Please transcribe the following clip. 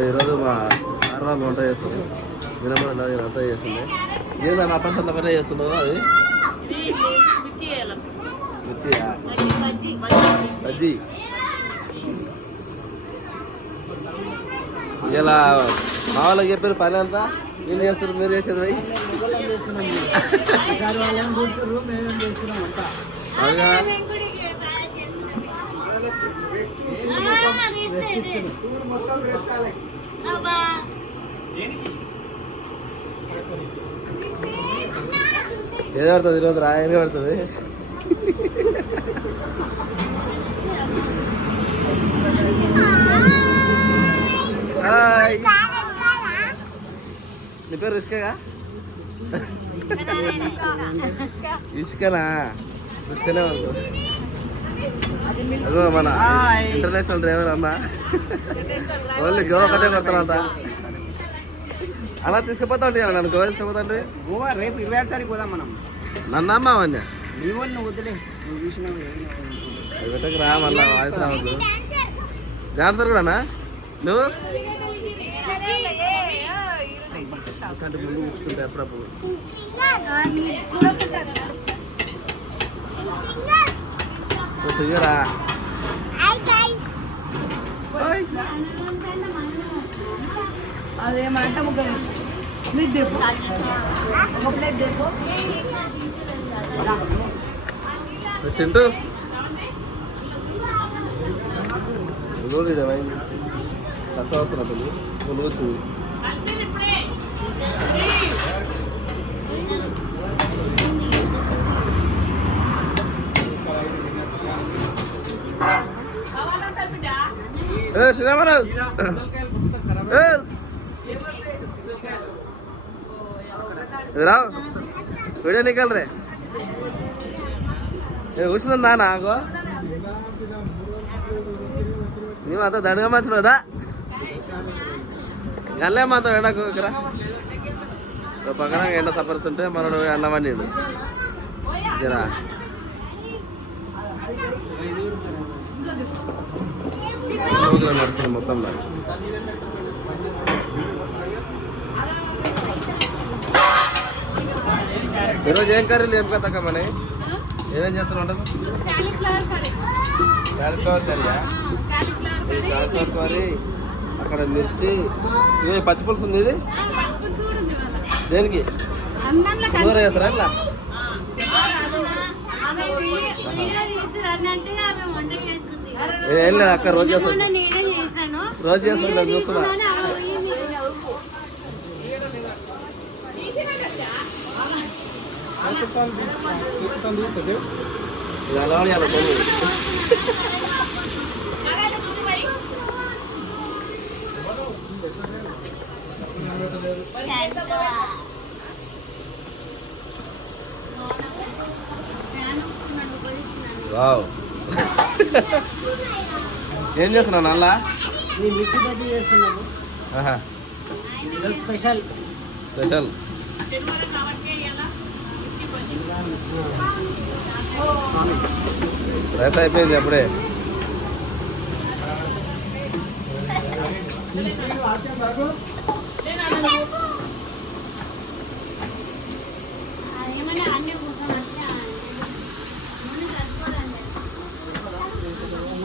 ఈరోజు మా సార్ వాళ్ళు వంట చేస్తుంది వినమ్మ అంత చేస్తుంది ఏదా నా పంట అంత పని చేస్తున్నావు అది? మిర్చియా? బజ్జీ. ఇలా మా వాళ్ళకి చెప్పారు పని అంతా? ఏం చేస్తారు మీరు చేసేది పోయి. ఈసారి మేమేం చేస్తున్నాం అంతా అవునా ఏదో పడుతుంది ఈరోజు రాయనే పడుతుంది. నీ పేరు ఇసుకగా ఇసుకనా? ఇసుకనే? ఉంటుంది అదో మన ఇంటర్నేషనల్ డ్రైవర్ అన్న ఓన్లీ గోవా ఒకటే కొడతానంట అలా తీసుకుపోతా ఉంటే నన్ను గోవా తీసుకుపోతా అంటే? గోవా రేపు ఇరవై ఆరు తారీఖు పోదాం మనం. నన్ను అమ్మా అవన్నీ నీ వాళ్ళు వద్దులే నువ్వు రా మళ్ళా వాయిస్ రావద్దు. జాగ్రత్త కూడానా నువ్వు? అంటే ముందు కూర్చుంటే అప్పుడప్పుడు నువ్వు చెయ్యరా హాయ్. అదేమంట ఒక ప్లేట్ దేపు ఒక ప్లేట్ దేపు నువ్వు చింటూ నువ్వు ఇది ఏమైంది కథ వస్తున్నట్టు నువ్వు నువ్వు ఏ శ్రీరామరావు ఏ రావు వీడియో నికల్ రే ఏ కూర్చుందా నాకు నీ మాతో దండగా మాట్లాడదా గల్లే మాతో ఎండకు ఇక్కడ ఓ పక్కన ఎండ సపరుస్తుంటే మనడు అన్నమని జరా రోజులు నడుస్తుంది మొత్తం నాకు ఈరోజు ఏం కర్రీలు ఏం కథ మన ఏమేం చేస్తున్నావు ఉంటారు క్యాలిఫ్లవర్ కర్రీయా ఇది క్యాలిఫ్లవర్ కర్రీ అక్కడ మిర్చి. ఇవి పచ్చి పులుసు ఉంది ఇది? దేనికి? కూర చేస్తారా ఇట్లా ఏం లేదు అక్క రోజు చేస్తుంది రోజు చేస్తుంది నేను చూస్తున్నా ఇది అలవాటు చేయాలి కొవ్వు. వావ్ ఏం చేస్తున్నావు నల్లా స్పెషల్. స్పెషల్. రైస్ అయిపోయింది అప్పుడే.